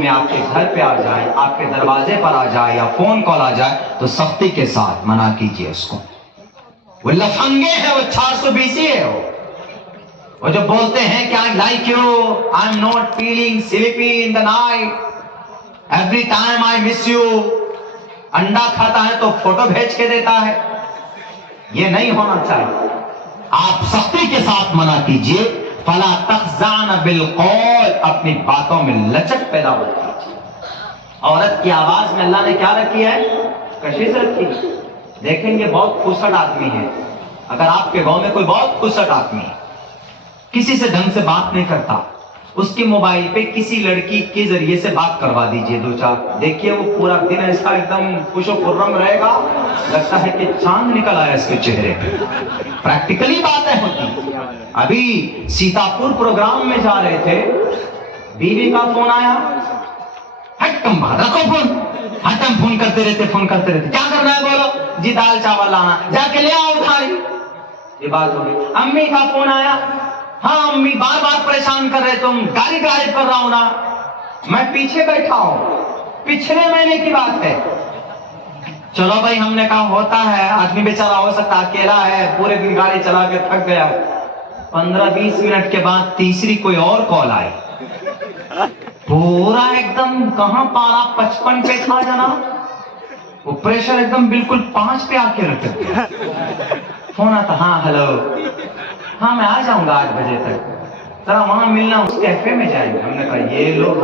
میں آپ کے گھر پہ آ جائے، آپ کے دروازے پر آ جائے یا فون کال آ جائے تو سختی کے ساتھ منع کیجئے اس کو. وہ لفنگے ہے، وہ 420 ہے. وہ جو بولتے ہیں کہ I like you, I'm not feeling sleepy in the night, every time I miss you. انڈا کھاتا ہے تو فوٹو بھیج کے دیتا ہے. یہ نہیں ہونا چاہیے. آپ سختی کے ساتھ منع کیجئے. فَلَا تَخْزَعْنَ بِالْقَوْلِ، اپنی باتوں میں لچک پیدا ہوتی ہے. عورت کی آواز میں اللہ نے کیا رکھی ہے؟ کشش رکھی. دیکھیں گے بہت کھوسٹ آدمی ہے. اگر آپ کے گاؤں میں کوئی بہت کھوسٹ آدمی ہے، کسی سے ڈھنگ سے بات نہیں کرتا، اس کے موبائل پہ کسی لڑکی کے ذریعے سے بات کروا دیجئے دو چار. دیکھیے وہ پورا دن ایسا ایک دم خوش و خرم رہے گا، لگتا ہے کہ چاند نکل آیا اس کے چہرے پہ. پریکٹیکلی باتیں ہوتی. ابھی سیتاپور پروگرام میں جا رہے تھے، بیوی کا فون آیا. ہٹ کم بات رکھو فون. ہٹم فون کرتے رہتے. کیا کرنا ہے بولو؟ جی دال چاول لانا. جا کے لے آؤ بھائی. یہ بات ہو گئی. امی کا فون آیا. ہاں امی بار بار پریشان کر رہے، تم گالی ڈرائیو کر رہا ہوں نا. میں پیچھے بیٹھا ہوں، پچھلے مہینے کی بات ہے. چلو بھائی، ہم نے کہا ہوتا ہے، آدمی بیچارہ ہو سکتا اکیلا ہے، پورے دن گاڑی چلا کے تھک گیا. 15-20 منٹ کے بعد تیسری کوئی اور کال آئی. پورا ایک دم کہاں پارا 55 پہ تھا جناب، وہ پریشر ایک دم بالکل 5 پہ آ کے رکھ دیا. فون آتا. ہاں ہلو، ہاں میں آ جاؤں گا 8 بجے تک، ذرا وہاں ملنا، اس کیفے میں جائیں گے. ہم نے کہا یہ لوگ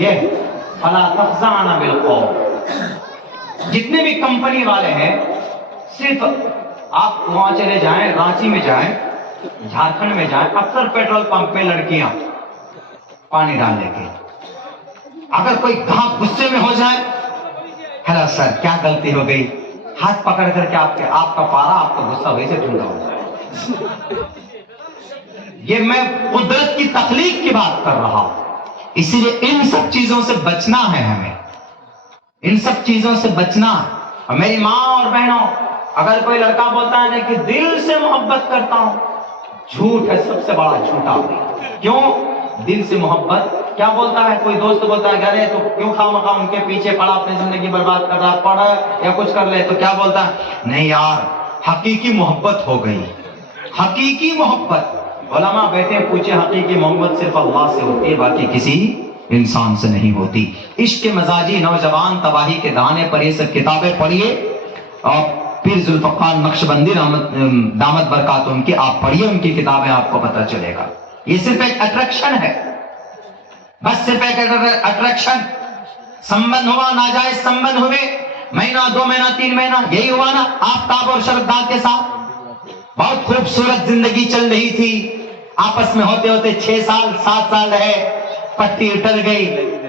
یہ فلا تخزعن بالقول. جتنے بھی کمپنی والے ہیں، صرف آپ وہاں چلے جائیں، رانچی میں جائیں، جھارکھنڈ میں جائیں، اکثر پیٹرول پمپ میں لڑکیاں پانی ڈالنے کے، اگر کوئی گاہک غصے میں ہو جائے، ہیلو سر کیا غلطی ہو گئی، ہاتھ پکڑ کر کے آپ کا پارا، آپ کا غصہ ویسے ٹھنڈا ہو جائے. یہ میں قدرت کی تخلیق کی بات کر رہا ہوں. اسی لیے ان سب چیزوں سے بچنا ہے ہمیں، ان سب چیزوں سے بچنا. اور میری ماں اور بہنوں، اگر کوئی لڑکا بولتا ہے کہ دل سے محبت کرتا ہوں، جھوٹ ہے، سب سے بڑا جھوٹا. کیوں دل سے محبت؟ کیا بولتا ہے کوئی دوست بولتا ہے ارے تو کیوں خواہ ان کے پیچھے پڑا، اپنی زندگی برباد کر رہا، پڑھ یا کچھ کر لے، تو کیا بولتا ہے؟ نہیں یار، حقیقی محبت ہو گئی. حقیقی محبت، علماء بیٹھے پوچھے، حقیقی محبت صرف اللہ سے ہوتی ہے، باقی کسی انسان سے نہیں ہوتی. عشق مزاجی نوجوان تباہی کے دانے پر یہ سب کتابیں پڑھیے، اور پیر ذوالفقار نقشبندی دامت برکاتہم کی آپ پڑھیے، ان کی کتابیں، آپ کو پتہ چلے گا. یہ صرف ایک اٹریکشن ہے، بس صرف ایک اٹریکشن. سمبند ہوا، ناجائز سمبند ہوئے، مہینہ 2 مہینہ 3 مہینہ، یہی ہوا نا آفتاب اور شرفدار کے ساتھ. بہت خوبصورت زندگی چل رہی تھی، آپس میں ہوتے ہوتے 6 سال 7 سال رہے، پٹی اٹل گئی،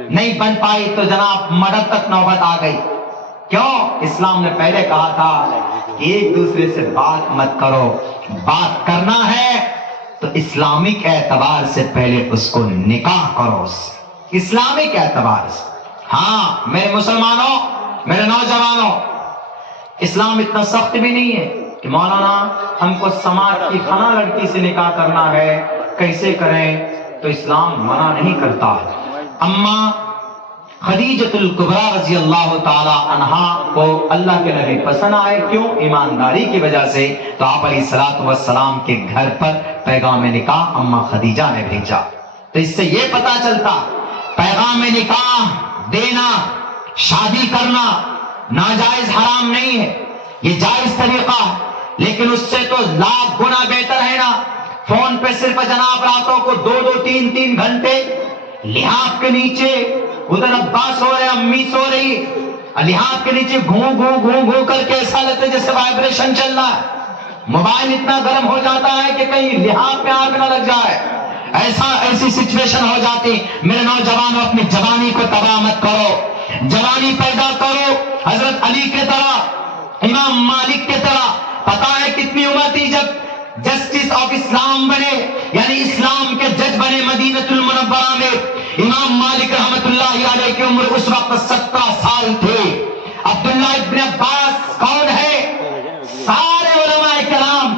نہیں بن پائی تو جناب مرڈر تک نوبت آ گئی. کیوں؟ اسلام نے پہلے کہا تھا کہ ایک دوسرے سے بات مت کرو. بات کرنا ہے تو اسلامک اعتبار سے پہلے اس کو نکاح کرو، اسلامک اعتبار سے. ہاں میرے مسلمانوں، میرے نوجوانوں، اسلام اتنا سخت بھی نہیں ہے کہ مولانا ہم کو سماج کی فلاں لڑکی سے نکاح کرنا ہے، کیسے کریں؟ تو اسلام منع نہیں کرتا. اما خدیجۃ الکبریٰ رضی اللہ تعالی عنہا کو اللہ کے نبی پسند آئے. کیوں؟ ایمانداری کی وجہ سے. تو آپ علیہ الصلوۃ والسلام کے گھر پر پیغام نکاح اما خدیجہ نے بھیجا. تو اس سے یہ پتا چلتا پیغام نکاح دینا، شادی کرنا ناجائز حرام نہیں ہے، یہ جائز طریقہ ہے. لیکن اس سے تو لاکھ گنا بہتر ہے نا فون پہ صرف جناب راتوں کو 2-2 3-3 گھنٹے لحاف کے نیچے، ادھر ابا سو رہے، امی سو رہی، لحاف کے نیچے گھوں کر کے ایسا لگتا ہے جیسے وائبریشن چل رہا ہے. موبائل اتنا گرم ہو جاتا ہے کہ کہیں لحاف میں آگ نہ لگ جائے، ایسی سچویشن ہو جاتی. میرے نوجوانوں، اپنی جوانی کو تباہ مت کرو، جوانی پیدا کرو حضرت علی کے طرح، امام مالک کے طرح. پتا ہے کتنی عمر تھی جب جسٹس آف اسلام بنے، یعنی اسلام کے جج بنے مدینہ المنورہ میں؟ امام مالک رحمت اللہ علیہ کی عمر اس وقت 17 سال تھے. عبداللہ ابن عباس کون ہے؟ سارے علماء کرام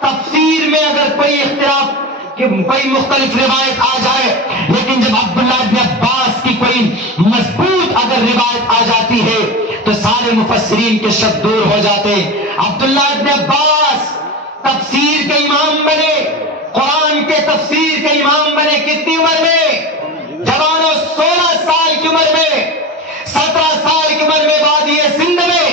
تفسیر میں اگر کوئی اختلاف کہ کوئی مختلف روایت آ جائے، لیکن جب عبداللہ ابن مفسرین کے شک دور ہو جاتے. عبداللہ ابن عباس تفسیر کے امام بنے, قرآن کے تفسیر کے امام بنے. کتنی عمر میں؟ جوانوں 16 سال کی عمر میں. 17 سال کی عمر میں وادی سندھ میں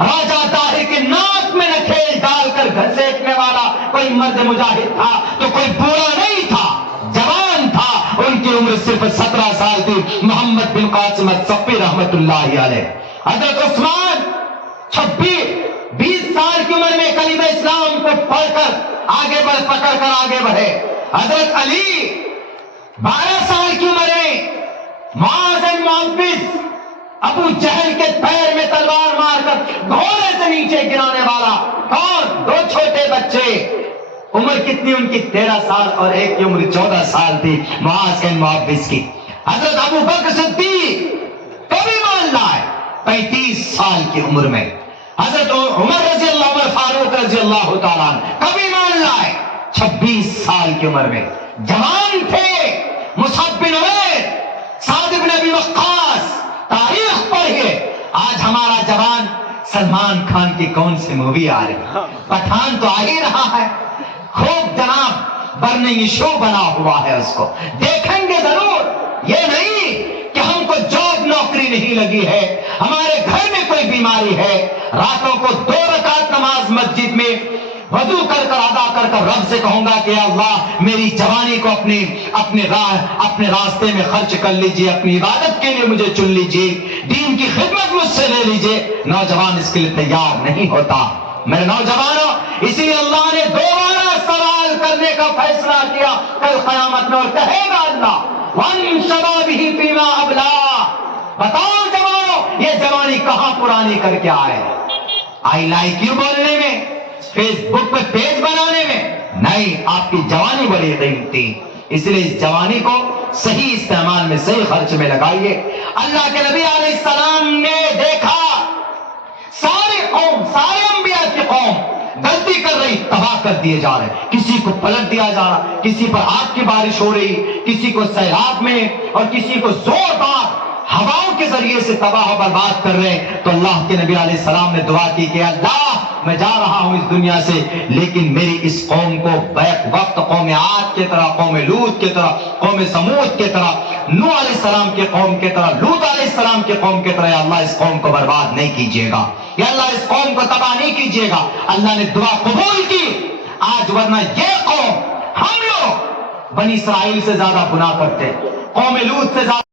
راجہ طاہر کے ناک میں نکھیل ڈال کر گھسیٹنے والا کوئی مرد مجاہد تھا تو کوئی بوڑھا نہیں تھا, جوان تھا. ان کی عمر صرف 17 سال تھی. محمد بن قاسم الثقفی رحمت اللہ علیہ. حضرت عثمان 20 سال کی عمر میں کلمہ اسلام کو پڑھ کر آگے پکڑ کر آگے بڑھے. حضرت علی 12 سال کی عمر میں معاذ بن معوذ ابو جہل کے پیر میں تلوار مار کر گھوڑے سے نیچے گرانے والا. کون؟ 2 چھوٹے بچے. عمر کتنی ان کی؟ 13 سال اور ایک کی عمر 14 سال تھی, معاذ بن معوذ کی. حضرت ابو بکر صدیق کبھی مان لائے 35 سال کی عمر میں. حضرت عمر رضی اللہ, عمر فاروق رضی اللہ تعالیٰ کبھی مان لائے 26 سال کی عمر میں. جوان تھے. مصعب بن عمیر, سعد بن ابی وقاص, تاریخ پڑھیے. آج ہمارا جوان سلمان خان کی کون سی مووی آ رہی؟ پٹھان تو آ ہی رہا ہے. خوب جناب برننگ شو بنا ہوا ہے, اس کو دیکھیں گے ضرور. یہ نہیں کہ ہم کو جاب نوکری نہیں لگی ہے, ہمارے گھر میں کوئی بیماری ہے, راتوں کو 2 رکعت نماز مسجد میں وضو کر کر ادا کر کر رب سے کہوں گا کہ اللہ میری جوانی کو اپنے راستے میں خرچ کر لیجئے, اپنی عبادت کے لیے مجھے چن لیجئے, دین کی خدمت مجھ سے لے لیجئے. نوجوان اس کے لیے تیار نہیں ہوتا. میرے نوجوانوں, اسی لیے اللہ نے دوبارہ سوال کرنے کا فیصلہ کیا کل قیامت میں, اور کہے گا اللہ وَمِن شَبَابِهِ فِيمَا أَبْلَىٰ. بتاؤ جوانوں یہ جوانی کہاں پرانی کر کے آئے؟ آئی لائک یو بولنے میں, فیس بک پہ پیج بنانے میں نہیں. آپ کی جوانی بڑی قیمتی. اس لیے اس جوانی کو صحیح استعمال میں, صحیح خرچ میں لگائیے. اللہ کے نبی علیہ السلام نے دیکھا سارے انبیاء کی قوم غلطی کر رہی, تباہ کر دیے جا رہے. کسی کو پلٹ دیا جا رہا, کسی پر آگ کی بارش ہو رہی, کسی کو سیلاب میں اور کسی کو زوردار ہواؤں کے ذریعے سے تباہ و برباد کر رہے. تو اللہ کے نبی علیہ السلام نے دعا کی کہ اللہ میں جا رہا ہوں اس دنیا سے, لیکن میری اس قوم کو بیک وقت قوم عاد کی طرح, قوم لوط کی طرح, قوم سمود کی طرح, نوح علیہ السلام کی قوم کی طرح, لوط علیہ السلام کی قوم کی طرح, یا اللہ اس قوم کو برباد نہیں کیجیے گا, یا اللہ اس قوم کو تباہ نہیں کیجیے گا. اللہ نے دعا قبول کی. آج ورنہ یہ قوم, ہم لوگ بنی اسرائیل سے زیادہ گناہ کرتے, قوم لوط سے زیادہ